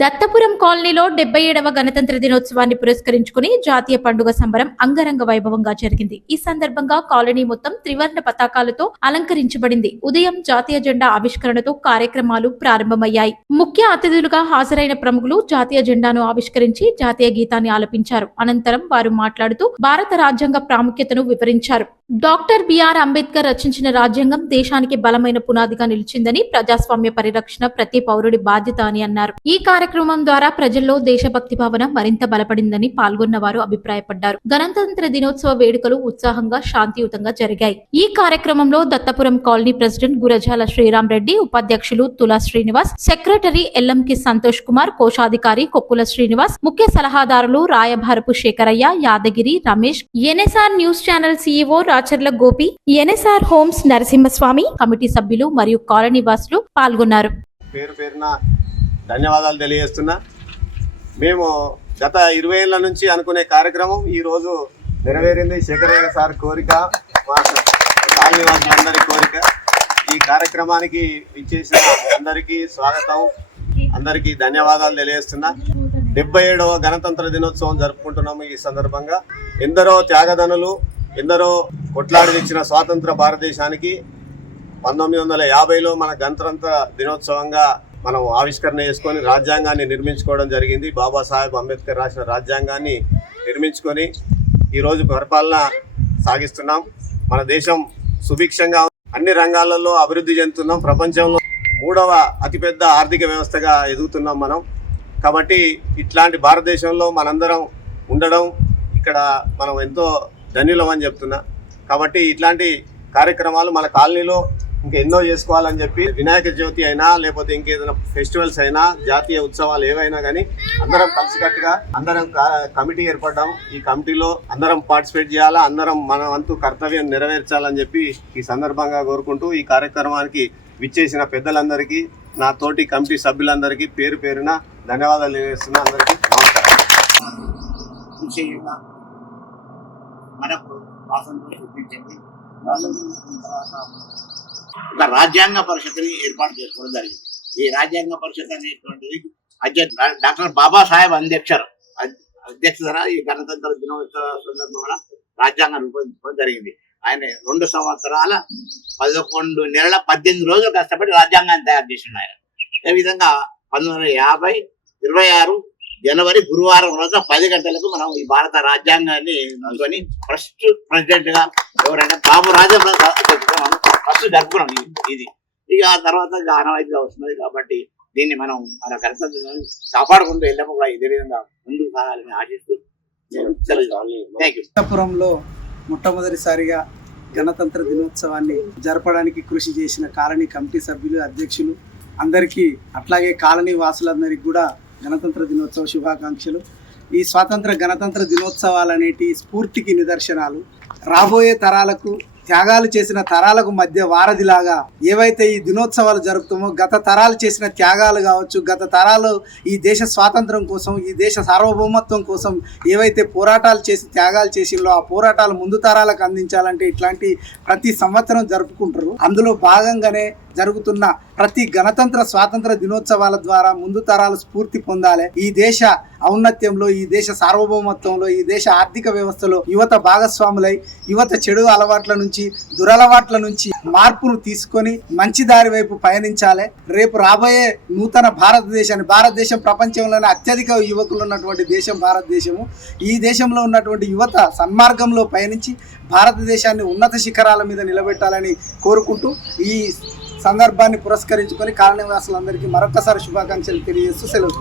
దత్తపురం కాలనీలో 77వ గణతంత్ర దినోత్సవాన్ని పురస్కరించుకుని జాతీయ పండుగ సంబరం అంగరంగ వైభవంగా జరిగింది. ఈ సందర్భంగా కాలనీ మొత్తం త్రివర్ణ పతాకాలతో అలంకరించబడింది. ఉదయం జాతీయ జెండా ఆవిష్కరణతో కార్యక్రమాలు ప్రారంభమయ్యాయి. ముఖ్య అతిథులుగా హాజరైన ప్రముఖులు జాతీయ జెండాను ఆవిష్కరించి జాతీయ గీతాన్ని ఆలపించారు. అనంతరం వారు మాట్లాడుతూ భారత రాజ్యాంగ ప్రాముఖ్యతను వివరించారు. డాక్టర్ బిఆర్ అంబేద్కర్ రచించిన రాజ్యాంగం దేశానికి బలమైన పునాదిగా నిలిచిందని, ప్రజాస్వామ్య పరిరక్షణ ప్రతి పౌరుడి బాధ్యత అని అన్నారు. ఈ కార్యక్రమం ద్వారా ప్రజల్లో దేశభక్తి భావన మరింత బలపడిందని పాల్గొన్న వారు అభిప్రాయపడ్డారు. గణతంత్ర దినోత్సవ వేడుకలు ఉత్సాహంగా శాంతియుతంగా జరిగాయి. ఈ కార్యక్రమంలో దత్తపురం కాలనీ ప్రెసిడెంట్ గురజాల శ్రీరామ్ రెడ్డి, ఉపాధ్యక్షులు తులా శ్రీనివాస్, సెక్రటరీ ఎల్లంకి సంతోష్ కుమార్, కోశాధికారి కొక్కుల శ్రీనివాస్, ముఖ్య సలహాదారులు Rayabharapu Shekharayya, Yadagiri, Ramesh, NSR news channel CEO Racharla Gopi, NSR homes Narasimhaswamy, committee సభ్యులు మరియు కాలనీ వాసులు పాల్గొన్నారు. పేరు పేరున ధన్యవాదాలు తెలియజేస్తున్నా. మేము గత 20 ఏళ్ల నుంచి అనుకునే కార్యక్రమం ఈరోజు నెరవేరింది. శేఖరయ్య సార్ కోరిక, మా కాలనీ వాసులందరి కోరిక. ఈ కార్యక్రమానికి ఇచ్చేసిన అందరికీ స్వాగతం, అందరికీ ధన్యవాదాలు తెలియజేస్తున్నా. 77వ గణతంత్ర దినోత్సవం జరుపుకుంటున్నాము. ఈ సందర్భంగా ఎందరో త్యాగదనులు, ఎందరో కొట్లాడి తెచ్చిన స్వాతంత్ర భారతదేశానికి 1950లో మన గణతంత్ర దినోత్సవంగా మనం ఆవిష్కరణ చేసుకొని రాజ్యాంగాన్ని నిర్మించుకోవడం జరిగింది. బాబాసాహెబ్ అంబేద్కర్ రాసిన రాజ్యాంగాన్ని నిర్మించుకొని ఈరోజు పరిపాలన సాగిస్తున్నాం. మన దేశం సుభిక్షంగా అన్ని రంగాలలో అభివృద్ధి చెందుతున్నాం. ప్రపంచంలో 3వ అతిపెద్ద ఆర్థిక వ్యవస్థగా ఎదుగుతున్నాం మనం. కాబట్టి ఇట్లాంటి భారతదేశంలో మనందరం ఉండడం ఇక్కడ మనం ఎంతో ధన్యులమని చెప్తున్నా. కాబట్టి ఇట్లాంటి కార్యక్రమాలు మన కాలనీలో ఇంకెన్నో చేసుకోవాలని చెప్పి వినాయక చవితి అయినా లేకపోతే ఇంకేదైనా ఫెస్టివల్స్ అయినా జాతీయ ఉత్సవాలు ఏవైనా కానీ అందరం కలిసికట్టుగా అందరం కమిటీ ఏర్పడ్డాం. ఈ కమిటీలో అందరం పార్టిసిపేట్ చేయాలా, అందరం మన వంతు కర్తవ్యం నెరవేర్చాలని చెప్పి ఈ సందర్భంగా కోరుకుంటూ ఈ కార్యక్రమానికి విచ్చేసిన పెద్దలందరికీ, నా తోటి కమిటీ సభ్యులందరికీ పేరు పేరున ధన్యవాదాలు తెలియజేస్తున్నా. అందరికీ నమస్కారం. మనకు స్వాతంత్రం చూపించింది. తర్వాత ఒక రాజ్యాంగ పరిషత్ని ఏర్పాటు చేసుకోవడం జరిగింది. ఈ రాజ్యాంగ పరిషత్ అనేటువంటిది డాక్టర్ బాబాసాహెబ్ అధ్యక్షతన ఈ గణతంత్ర దినోత్సవ సందర్భంగా రాజ్యాంగం రూపొందించడం జరిగింది. ఆయన 2 సంవత్సరాల 11 నెలల 18 రోజులు కష్టపడి రాజ్యాంగాన్ని తయారు చేసిండు. ఆయన ఏ విధంగా 1950 26 జనవరి గురువారం రోజున 10 గంటలకు మనం ఈ భారత రాజ్యాంగాన్ని అనుకొని ఫస్ట్ ప్రెసిడెంట్ గా ఎవరైనా బాబు రాజేంద్ర ఫస్ట్ జరుపుకున్నాం. ఇది ఇక ఆ తర్వాత ఆనవాయితీగా వస్తున్నది. కాబట్టి దీన్ని మనం మన కర్తవ్యాన్ని కాపాడుకుంటూ వెళ్ళాము కూడా ఇదే విధంగా ముందుకు సాగాలని ఆశిస్తూ దత్తపురంలో మొట్టమొదటిసారిగా గణతంత్ర దినోత్సవాన్ని జరపడానికి కృషి చేసిన కాలనీ కమిటీ సభ్యులు, అధ్యక్షులు అందరికీ, అట్లాగే కాలనీ వాసులందరికీ కూడా గణతంత్ర దినోత్సవ శుభాకాంక్షలు. ఈ స్వాతంత్ర గణతంత్ర దినోత్సవాలు అనేటి స్ఫూర్తికి నిదర్శనాలు. రాబోయే తరాలకు, త్యాగాలు చేసిన తరాలకు మధ్య వారధిలాగా ఏవైతే ఈ దినోత్సవాలు జరుపుతామో, గత తరాలు చేసిన త్యాగాలు కావచ్చు, గత తరాలు ఈ దేశ స్వాతంత్రం కోసం, ఈ దేశ సార్వభౌమత్వం కోసం ఏవైతే పోరాటాలు చేసి త్యాగాలు చేసిందో ఆ పోరాటాలు ముందు తరాలకు అందించాలంటే ఇట్లాంటి ప్రతి సంవత్సరం జరుపుకుంటారు. అందులో భాగంగానే జరుగుతున్న ప్రతి గణతంత్ర స్వాతంత్ర దినోత్సవాల ద్వారా ముందు తరాలు స్ఫూర్తి పొందాలి. ఈ దేశ ఔన్నత్యంలో, ఈ దేశ సార్వభౌమత్వంలో, ఈ దేశ ఆర్థిక వ్యవస్థలో యువత భాగస్వాములై యువత చెడు అలవాట్ల నుంచి, దురలవాట్ల నుంచి మార్పును తీసుకొని మంచి దారి వైపు పయనించాలి. రేపు రాబోయే నూతన భారతదేశం ప్రపంచంలోనే అత్యధిక యువకులు ఉన్నటువంటి దేశం భారతదేశము. ఈ దేశంలో ఉన్నటువంటి యువత సన్మార్గంలో పయనించి భారతదేశాన్ని ఉన్నత శిఖరాల మీద నిలబెట్టాలని కోరుకుంటూ ఈ సందర్భాన్ని పురస్కరించుకొని కాలనీ వాసులందరికీ మరొకసారి శుభాకాంక్షలు తెలియజేస్తూ సెలవు.